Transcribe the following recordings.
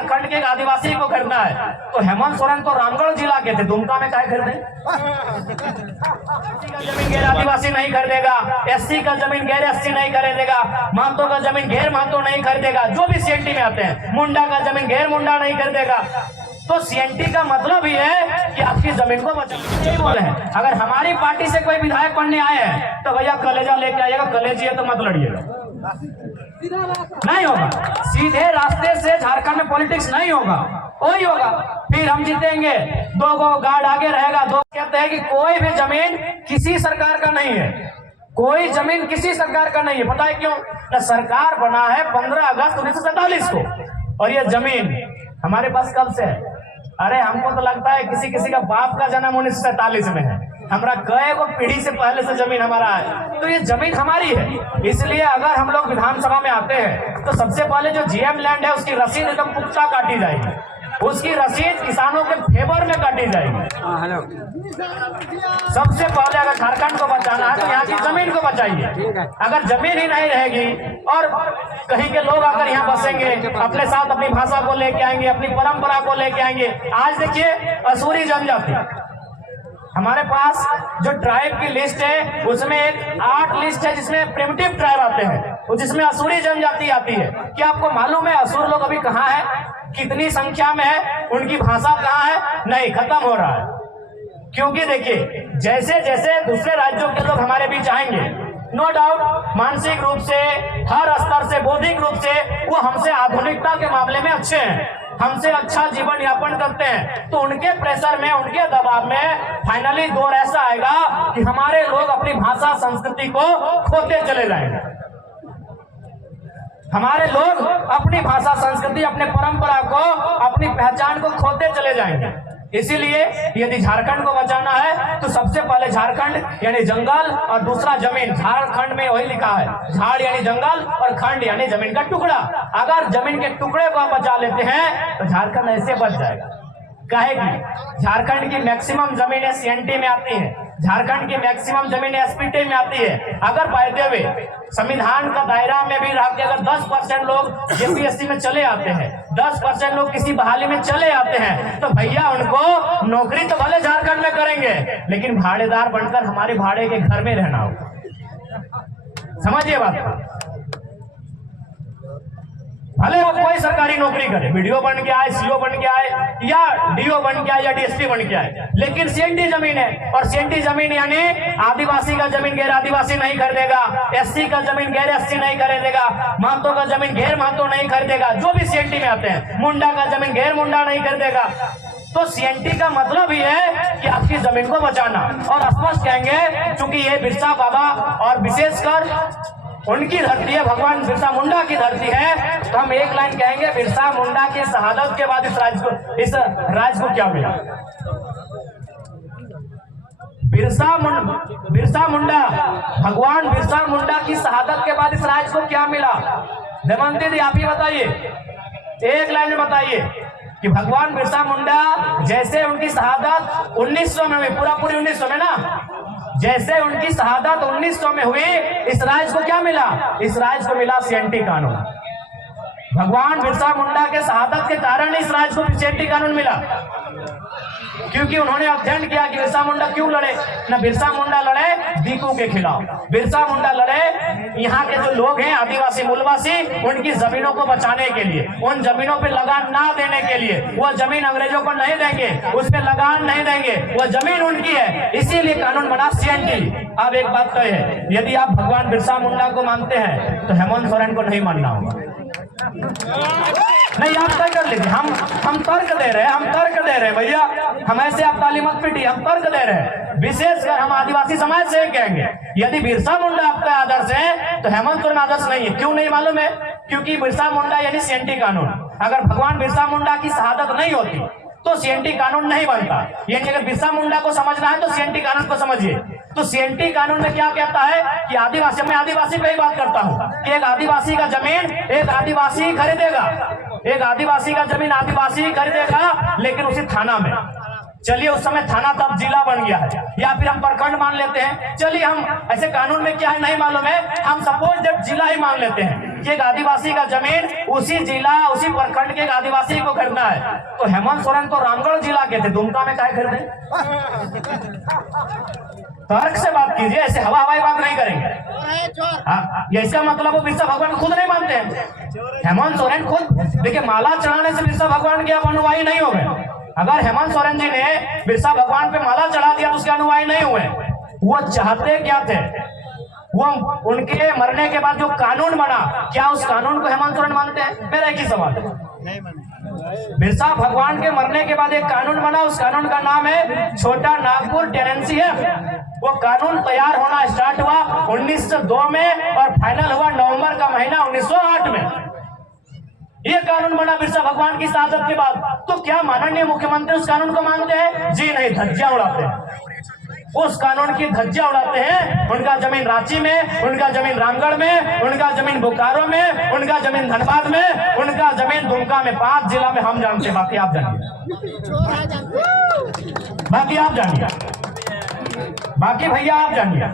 प्रखंड के एक आदिवासी को खरीदना है तो हेमंत सोरेन तो रामगढ़ जिला के थे, दुमका में काहे खरीदे? जमीन गैर आदिवासी नहीं खरीदेगा, एससी का जमीन गैर एससी नहीं खरीदेगा, महतो का जमीन गैर महतो नहीं खरीदेगा, जो भी सीएनटी में आते हैं, मुंडा का जमीन गैर मुंडा नहीं खरीदेगा। तो सीएनटी का मतलब ही है कि आपकी जमीन को बचाना। यही बोले हैं, अगर हमारी पार्टी से कोई विधायक बनने आए हैं तो भैया कलेजा लेके आइएगा, कलेजी है तो मत लड़िएगा, नहीं होगा। सीधे रास्ते से झारखंड में पॉलिटिक्स नहीं होगा, वही होगा। फिर हम जीतेंगे, 2 गो गार्ड आगे रहेगा, 2 कहते हैं कि कोई भी जमीन किसी सरकार का नहीं है, कोई जमीन किसी सरकार का नहीं है। पता है क्यों? ना सरकार बना है 15 अगस्त 1947 को, और ये जमीन हमारे पास कब से है? अरे हमको तो लगता है किसी किसी का बाप का जन्म 1947 में है, हमारा कई को पीढ़ी से पहले से जमीन हमारा है, तो ये जमीन हमारी है। इसलिए अगर हम लोग विधानसभा में आते हैं तो सबसे पहले जो जीएम लैंड है उसकी रसीद एकदम पुख्ता काटी जाएगी, उसकी रसीद किसानों के फेवर में काटी जाएगी। सबसे पहले अगर झारखंड को बचाना है तो यहाँ की जमीन को बचाइए। अगर जमीन ही नहीं रहेगी और कहीं के लोग आकर यहाँ बसेंगे, अपने साथ अपनी भाषा को लेके आएंगे, अपनी परंपरा को लेके आएंगे। आज देखिए असूरी जनजाति, हमारे पास जो ट्राइब की लिस्ट है उसमें एक 8 लिस्ट है जिसमें प्रिमिटिव ट्राइब आते हैं, जिसमें असूरी जनजाति आती है। क्या आपको मालूम है असुर लोग अभी कहाँ है, कितनी संख्या में है, उनकी भाषा कहाँ है? नहीं, खत्म हो रहा है। क्योंकि देखिए जैसे जैसे दूसरे राज्यों के लोग हमारे बीच आएंगे, नो डाउट मानसिक रूप से, हर स्तर से, बौद्धिक रूप से वो हमसे आधुनिकता के मामले में अच्छे हैं, हमसे अच्छा जीवन यापन करते हैं, तो उनके प्रेशर में, उनके दबाव में फाइनली दौर ऐसा आएगा कि हमारे लोग अपनी भाषा संस्कृति को खोते चले जाएंगे। हमारे लोग अपनी भाषा संस्कृति, अपने परंपरा को, अपनी पहचान को खोते चले जाएंगे। इसीलिए यदि झारखंड को बचाना है तो सबसे पहले झारखंड यानी जंगल और दूसरा जमीन। झारखंड में वही लिखा है, झाड़ यानी जंगल और खंड यानी जमीन का टुकड़ा। अगर जमीन के टुकड़े को आप बचा लेते हैं तो झारखंड ऐसे बच जाएगा। काहे की झारखंड की मैक्सिमम जमीनें सीएनटी में आती है, झारखंड की मैक्सिमम जमीन एसपीटी में आती है। अगर बाय द वे संविधान का दायरा में भी रह के अगर 10% लोग जेपीएससी में चले आते हैं, 10% लोग किसी बहाली में चले आते हैं, तो भैया उनको नौकरी तो भले झारखंड में करेंगे लेकिन भाड़ेदार बनकर हमारे भाड़े के घर में रहना होगा। समझिए बात, भले वो कोई सरकारी नौकरी करे, वीडियो बन के आए, सीओ बन के आए, या डीओ बन के आए, या डीएसपी बन के आए, लेकिन सीएनटी जमीन है। और सीएनटी जमीन यानी आदिवासी का जमीन गैर आदिवासी नहीं खरीदेगा, एससी का जमीन गैर एससी नहीं खरीदेगा, महतो का जमीन गैर महतो नहीं खरीदेगा, जो भी सीएनटी में आते हैं, मुंडा का जमीन गैर मुंडा नहीं खरीदेगा। तो सीएनटी का मतलब ही है कि आपकी जमीन को बचाना। और स्पष्ट कहेंगे चूंकि ये बिरसा बाबा और विशेषकर उनकी धरती है, भगवान बिरसा मुंडा की धरती है, तो हम एक लाइन कहेंगे, बिरसा मुंडा की शहादत के बाद इस राज्य को क्या मिला? बिरसा मुंडा, भगवान बिरसा मुंडा की शहादत के बाद इस राज्य को क्या मिला? देवंती दी आप ही बताइए, एक लाइन में बताइए कि भगवान बिरसा मुंडा जैसे उनकी शहादत 1900 में हुई, पूरी 1900 में ना, जैसे उनकी शहादत 1900 में हुई, इस राज्य को क्या मिला? इस राज्य को मिला सीएनटी कानून। भगवान बिरसा मुंडा के शहादत के कारण इस राज्य को सीएनटी कानून मिला, क्योंकि उन्होंने अध्ययन किया कि बिरसा मुंडा क्यों लड़े। ना बिरसा मुंडा लड़े दीकू के खिलाफ, बिरसा मुंडा लड़े यहाँ के जो लोग हैं आदिवासी मूलवासी, उनकी जमीनों को बचाने के लिए, उन जमीनों पे लगान ना देने के लिए। वो जमीन अंग्रेजों को नहीं देंगे, उस पर लगान नहीं देंगे, वो जमीन उनकी है, इसीलिए कानून बना सीएनटी। अब एक बात तो है, यदि आप भगवान बिरसा मुंडा को मानते हैं तो हेमंत सोरेन को नहीं मानना होगा। नहीं, आप तय कर लीजिए, हम तर्क दे रहे हैं, हम तर्क दे रहे हैं भैया, हम ऐसे आप ताली मत पीटिए, हम तर्क दे रहे हैं। विशेषकर हम आदिवासी समाज से कहेंगे, यदि बिरसा मुंडा आपका आदर्श है तो हेमंत सोरेन आदर्श नहीं है। क्यों नहीं मालूम है? क्योंकि बिरसा मुंडा यानी सीएनटी कानून। अगर भगवान बिरसा मुंडा की शहादत नहीं होती तो सीएनटी कानून नहीं बनता। यानी अगर बिरसा मुंडा को समझना है तो सीएनटी कानून को समझिए। तो सीएनटी कानून में क्या कहता है कि आदिवासी, मैं आदिवासी पे ही बात करता हूँ कि एक आदिवासी का जमीन एक आदिवासी खरीदेगा, एक आदिवासी का जमीन आदिवासी खरीदेगा, लेकिन उसी थाना में। चलिए उस समय थाना तब जिला बन गया है, या फिर हम प्रखंड मान लेते हैं। चलिए हम ऐसे कानून में क्या है नहीं मालूम है, हम सपोज दैट जिला ही मान लेते हैं। कि एक आदिवासी का जमीन उसी जिला उसी प्रखंड के एक आदिवासी को खरीदना है, तो हेमंत सोरेन तो रामगढ़ जिला के थे, दुमका में काहे खरीदे? तर्क से बात कीजिए, ऐसे हवा हवाई बात नहीं करेंगे। हाँ, ये इसका मतलब वो बिरसा भगवान खुद नहीं मानते हैं। हेमंत सोरेन खुद देखिए, माला चढ़ाने से बिरसा भगवान के आप अनुयायी नहीं हो गए। अगर हेमंत सोरेन जी ने बिरसा भगवान पे माला चढ़ा दिया तो उसके अनुयायी नहीं हुए। वो चाहते क्या थे? वो उनके मरने के बाद जो कानून बना, क्या उस कानून को हेमंत सोरेन मानते हैं? मेरा एक ही सवाल है। बिरसा भगवान के मरने के बाद एक कानून बना, उस कानून का नाम है छोटा नागपुर टेनेंसी एक्ट। वो कानून तैयार होना स्टार्ट हुआ 1902 में और फाइनल हुआ नवंबर का महीना 1908 में। ये कानून बना बिरसा भगवान की शहादत के बाद। तो क्या माननीय मुख्यमंत्री उस कानून को मानते हैं? जी नहीं, धज्जियां उड़ाते हैं। उस कानून की धज्जियां उड़ाते हैं। उनका जमीन रांची में, उनका जमीन रामगढ़ में, उनका जमीन बोकारो में, उनका जमीन धनबाद में, उनका जमीन दुमका में, 5 जिला में हम जानते हैं, बाकी आप जानिए, बाकी भैया आप जानिए।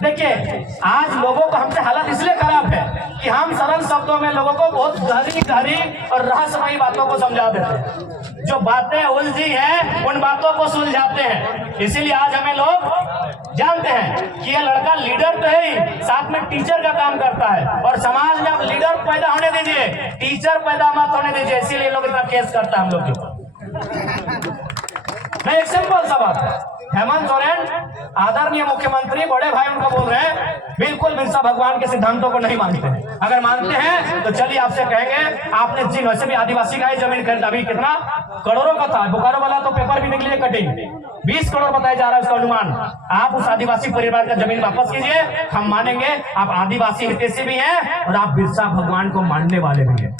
देखिए, आज लोगों का हमसे हालत इसलिए खराब है कि हम सरल शब्दों में लोगों को बहुत गहरी और रहस्यमयी बातों को समझा देते हैं। जो बातें उलझी हैं उन बातों को सुलझाते हैं। इसीलिए आज हमें लोग जानते हैं कि ये लड़का लीडर तो है ही, साथ में टीचर का काम करता है। और समाज में आप लीडर पैदा होने दीजिए, टीचर पैदा मत होने दीजिए। इसीलिए लोग इतना केस करता है हम लोग के ऊपर। मैं एक सिंपल सा बात है, हेमंत सोरेन आदरणीय मुख्यमंत्री बड़े भाई उनको बोल रहे हैं, बिल्कुल बिरसा भगवान के सिद्धांतों को नहीं मानते हैं। अगर मानते हैं तो चलिए आपसे कहेंगे, आपने जी वैसे भी आदिवासी का ही जमीन खरीदा, अभी कितना करोड़ों का था, बोकारो वाला तो पेपर भी निकले कटिंग 20 करोड़ बताया जा रहा है उसका अनुमान। आप उस आदिवासी परिवार का जमीन वापस कीजिए, हम मानेंगे आप आदिवासी हितैषी भी हैं और आप बिरसा भगवान को मानने वाले भी हैं।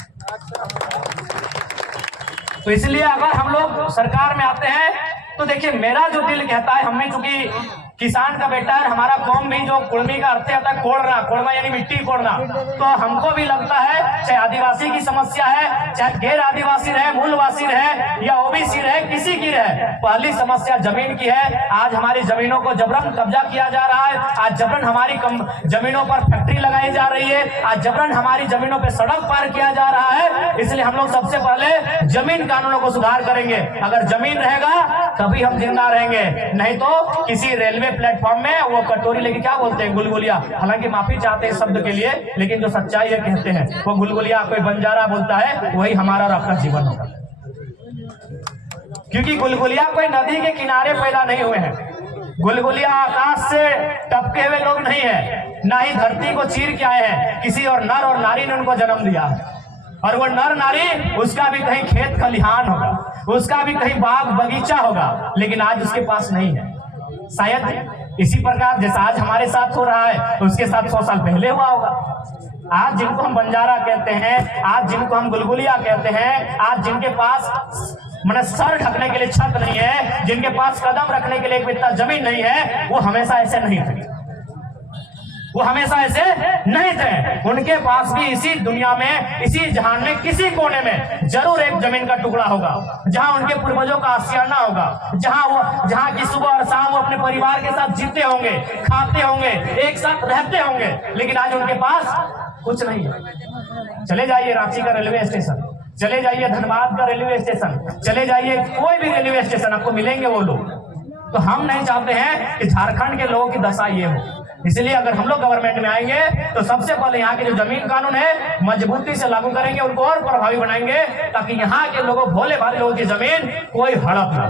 तो इसलिए अगर हम लोग सरकार में आते हैं तो देखिए, मेरा जो दिल कहता है, हमें चूंकि किसान का बेटा है, हमारा कौम भी जो कुर्मी का अर्थ आता है कोड़ना, कोड़ना यानी मिट्टी कोड़ना, तो हमको भी लगता है चाहे आदिवासी की समस्या है, चाहे गैर आदिवासी रहे, मूलवासी रहे या ओबीसी रहे, किसी की रहे, पहली समस्या जमीन की है। आज हमारी जमीनों को जबरन कब्जा किया जा रहा है, आज जबरन हमारी जमीनों पर फैक्ट्री लगाई जा रही है, आज जबरन हमारी जमीनों पर सड़क पार किया जा रहा है। इसलिए हम लोग सबसे पहले जमीन कानूनों को सुधार करेंगे। अगर जमीन रहेगा तभी हम जिंदा रहेंगे, नहीं तो किसी रेलवे प्लेटफॉर्म में वो कटोरी लेके क्या बोलते हैं, गुलगुलिया, हालांकि माफी चाहते हैं शब्द के लिए, लेकिन जो सच्चाई है कहते हैं वो गुलगुलिया कोई बंजारा बोलता है, वही हमारा और आपका जीवन होगा। क्योंकि गुलगुलिया कोई नदी के किनारे पैदा नहीं हुए हैं, गुलगुलिया आकाश से टपके हुए लोग नहीं है, ना ही धरती को चीर के आए हैं, किसी और नर और नारी ने उनको जन्म दिया है। और वो नर नारी, उसका भी कहीं खेत खलिहान होगा, उसका भी कहीं बाग बगीचा होगा, लेकिन आज उसके पास नहीं है। शायद इसी प्रकार जैसा आज हमारे साथ हो रहा है, उसके साथ 100 साल पहले हुआ होगा। आज जिनको हम बंजारा कहते हैं, आज जिनको हम गुलगुलिया कहते हैं, आज जिनके पास मतलब सर ढकने के लिए छत नहीं है, जिनके पास कदम रखने के लिए इतना जमीन नहीं है, वो हमेशा ऐसे नहीं थे, वो हमेशा ऐसे नहीं थे। उनके पास भी इसी दुनिया में, इसी जहान में, किसी कोने में जरूर एक जमीन का टुकड़ा होगा, जहां उनके पूर्वजों का आशियाना होगा, जहां की सुबह और शाम वो अपने परिवार के साथ जीते होंगे, खाते होंगे, एक साथ रहते होंगे। लेकिन आज उनके पास कुछ नहीं है। चले जाइए रांची का रेलवे स्टेशन, चले जाइए धनबाद का रेलवे स्टेशन, चले जाइए कोई भी रेलवे स्टेशन, आपको मिलेंगे वो लोग। तो हम नहीं चाहते हैं कि झारखंड के लोगों की दशा ये हो। इसलिए अगर हम लोग गवर्नमेंट में आएंगे तो सबसे पहले यहाँ के जो जमीन कानून है मजबूती से लागू करेंगे, उनको और प्रभावी बनाएंगे, ताकि यहाँ के लोगों, भोले भाले लोगों की जमीन कोई हड़प ना।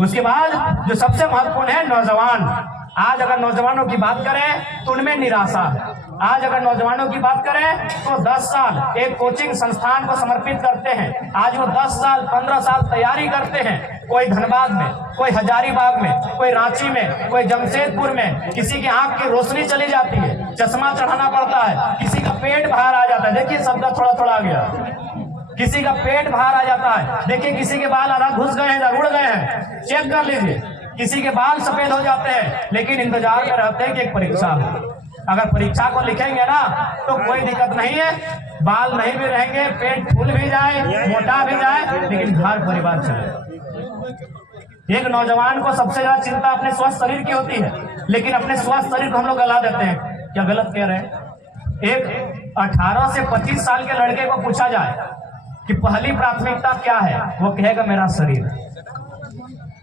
उसके बाद जो सबसे महत्वपूर्ण है नौजवान। आज अगर नौजवानों की बात करें तो उनमें निराशा है। आज अगर नौजवानों की बात करें तो 10 साल एक कोचिंग संस्थान को समर्पित करते हैं। आज वो 10 साल 15 साल तैयारी करते हैं, कोई धनबाद में, कोई हजारीबाग में, कोई रांची में, कोई जमशेदपुर में। किसी की आंख की रोशनी चली जाती है, चश्मा चढ़ाना पड़ता है, किसी का पेट बाहर आ जाता है। देखिए शब्द थोड़ा थोड़ा आ गया, किसी का पेट बाहर आ जाता है। देखिए किसी के बाल आधा घुस गए हैं, उड़ गए हैं, चेक कर लीजिए। किसी के बाल सफेद हो जाते हैं, लेकिन इंतजार में रहते हैं कि एक परीक्षा हो। अगर परीक्षा को लिखेंगे ना तो कोई दिक्कत नहीं है, बाल नहीं भी रहेंगे, पेट फूल भी जाए, मोटा भी जाए, लेकिन घर परिवार चले। एक नौजवान को सबसे ज्यादा चिंता अपने स्वस्थ शरीर की होती है, लेकिन अपने स्वस्थ शरीर को हम लोग गला देते हैं। क्या गलत कह रहे हैं? एक 18 से 25 साल के लड़के को पूछा जाए कि पहली प्राथमिकता क्या है, वो कहेगा मेरा शरीर।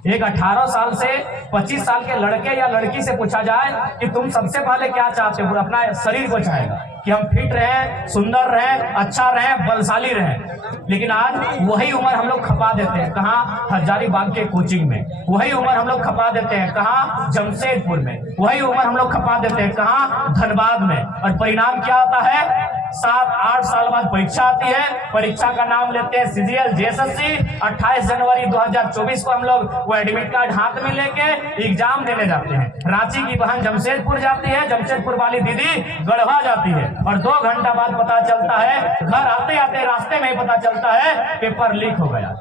एक 18 साल से 25 साल के लड़के या लड़की से पूछा जाए कि तुम सबसे पहले क्या चाहते हो, अपना शरीर को चाहेगा कि हम फिट रहें, सुंदर रहें, अच्छा रहें, बलशाली रहें। लेकिन आज वही उम्र हम लोग खपा देते हैं कहाँ, हजारीबाग के कोचिंग में। वही उम्र हम लोग खपा देते हैं कहाँ, जमशेदपुर में। वही उम्र हम लोग खपा देते हैं कहाँ, धनबाद में। और परिणाम क्या होता है, 7-8 साल बाद परीक्षा आती है। परीक्षा का नाम लेते हैं CGL JSSC। 28 जनवरी 2024 को हम लोग वो एडमिट कार्ड हाथ में लेके एग्जाम देने जाते हैं। रांची की बहन जमशेदपुर जाती है, जमशेदपुर वाली दीदी गढ़वा जाती है, और 2 घंटा बाद पता चलता है, घर आते आते रास्ते में ही पता चलता है पेपर लीक हो गया।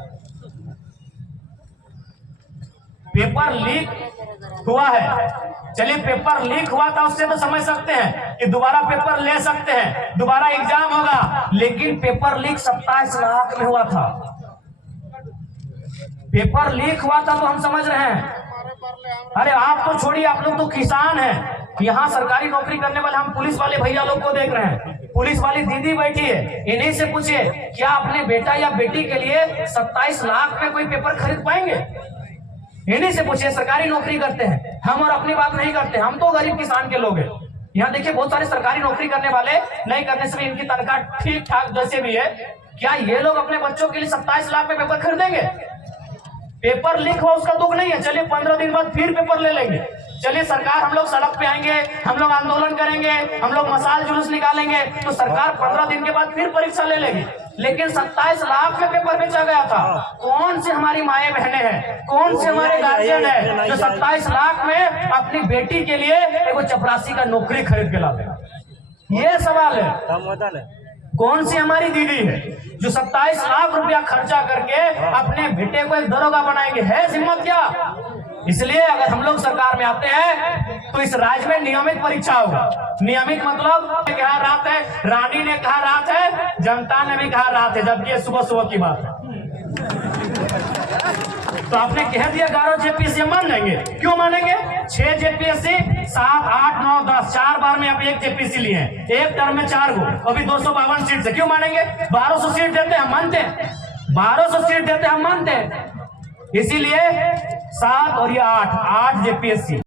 पेपर लीक हुआ है। चलिए पेपर लीक हुआ था, उससे तो समझ सकते हैं कि दोबारा पेपर ले सकते हैं, दोबारा एग्जाम होगा। लेकिन पेपर लीक 27 लाख में हुआ था। पेपर लीक हुआ था तो हम समझ रहे हैं। अरे आप तो छोड़िए, आप लोग तो किसान हैं। यहाँ सरकारी नौकरी करने वाले हम पुलिस वाले भैया लोग को देख रहे हैं। पुलिस वाली दीदी बैठी है, इन्हीं से पूछिए क्या अपने बेटा या बेटी के लिए 27 लाख में कोई पेपर खरीद पाएंगे? इन्हीं से पूछिए, सरकारी नौकरी करते हैं हम, और अपनी बात नहीं करते। हम तो गरीब किसान के लोग हैं। यहाँ देखिए बहुत सारे सरकारी नौकरी करने वाले, नहीं करने से भी इनकी तनख्वाह ठीक ठाक जैसे भी है, क्या ये लोग अपने बच्चों के लिए 27 लाख में पेपर खरीदेंगे? पेपर लीक हुआ उसका दुख नहीं है, चलिए 15 दिन बाद फिर पेपर ले लेंगे। चलिए सरकार, हम लोग सड़क पे आएंगे, हम लोग आंदोलन करेंगे, हम लोग मसाल जुलूस निकालेंगे, तो सरकार 15 दिन के बाद फिर परीक्षा ले लेगी। लेकिन 27 लाख में पेपर बेचा गया था। कौन सी हमारी माएँ बहनें हैं, कौन से हमारे गार्जियन है जो 27 लाख में अपनी बेटी के लिए एक चपरासी का नौकरी खरीद के लाते हैं? ये सवाल है। कौन सी हमारी दीदी है जो 27 लाख रुपया खर्चा करके अपने बेटे को एक दरोगा बनाएंगे? है हिम्मत क्या? इसलिए अगर हम लोग सरकार में आते हैं तो इस राज्य में नियमित परीक्षा होगा। नियमित मतलब कहा रात है, रानी ने कहा रात है, जनता ने भी कहा रात है, जबकि ये सुबह सुबह की बात है। तो आपने कह दिया 11 JPSC मान लेंगे, क्यों मानेंगे? 6 JPSC, 7, 8, 9, 10, 4 बार में आप 1 JPSC लिए हैं, एक टर्म में 4 गो, अभी 252 सीट से क्यों मानेंगे? 1200 सीट देते हम मानते हैं, 1200 सीट देते हम मानते हैं। इसीलिए 7 और ये 8 JPSC।